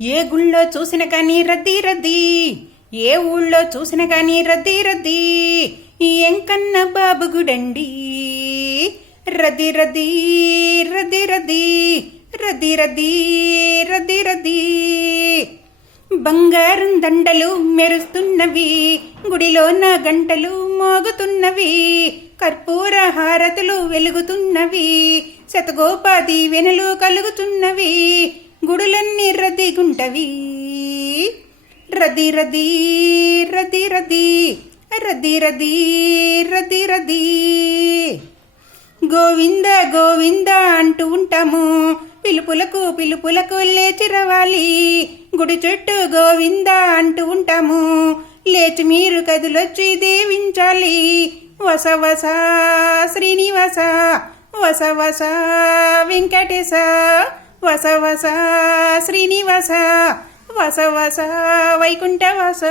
ఏ గుళ్ళో చూసిన కానీ రద్దీ రద్దీ, ఏ ఊళ్ళో చూసిన కానీ రద్దీ రద్దీ, ఎంకన్న బాబు గుడండి. రద్దీ రద్దీ రద్దీ రద్దీ రద్దీ రద్దీ రద్దీ రద్దీ. బంగారం దండలు మెరుస్తున్నవి, గుడిలోన గంటలు మోగుతున్నవి, కర్పూర హారతులు వెలుగుతున్నవి, శతగోపాది వెనలు కలుగుతున్నవి, గుడులన్నీ రద్దీగుంటవి. రద్దీ రద్దీ రద్దీ రద్దీ రద్దీ రద్దీ రద్దీ రద్దీ. గోవింద గోవింద అంటూ ఉంటాము, పిలుపులకు పిలుపులకు లేచి రవాలి. గుడి చుట్టూ గోవింద అంటూ ఉంటాము, లేచి మీరు కదులొచ్చి దీవించాలి. వస వస శ్రీనివాస, వస వస వెంకటేశ, వస వస శ్రీనివాస, వస వస వైకుంఠవాస.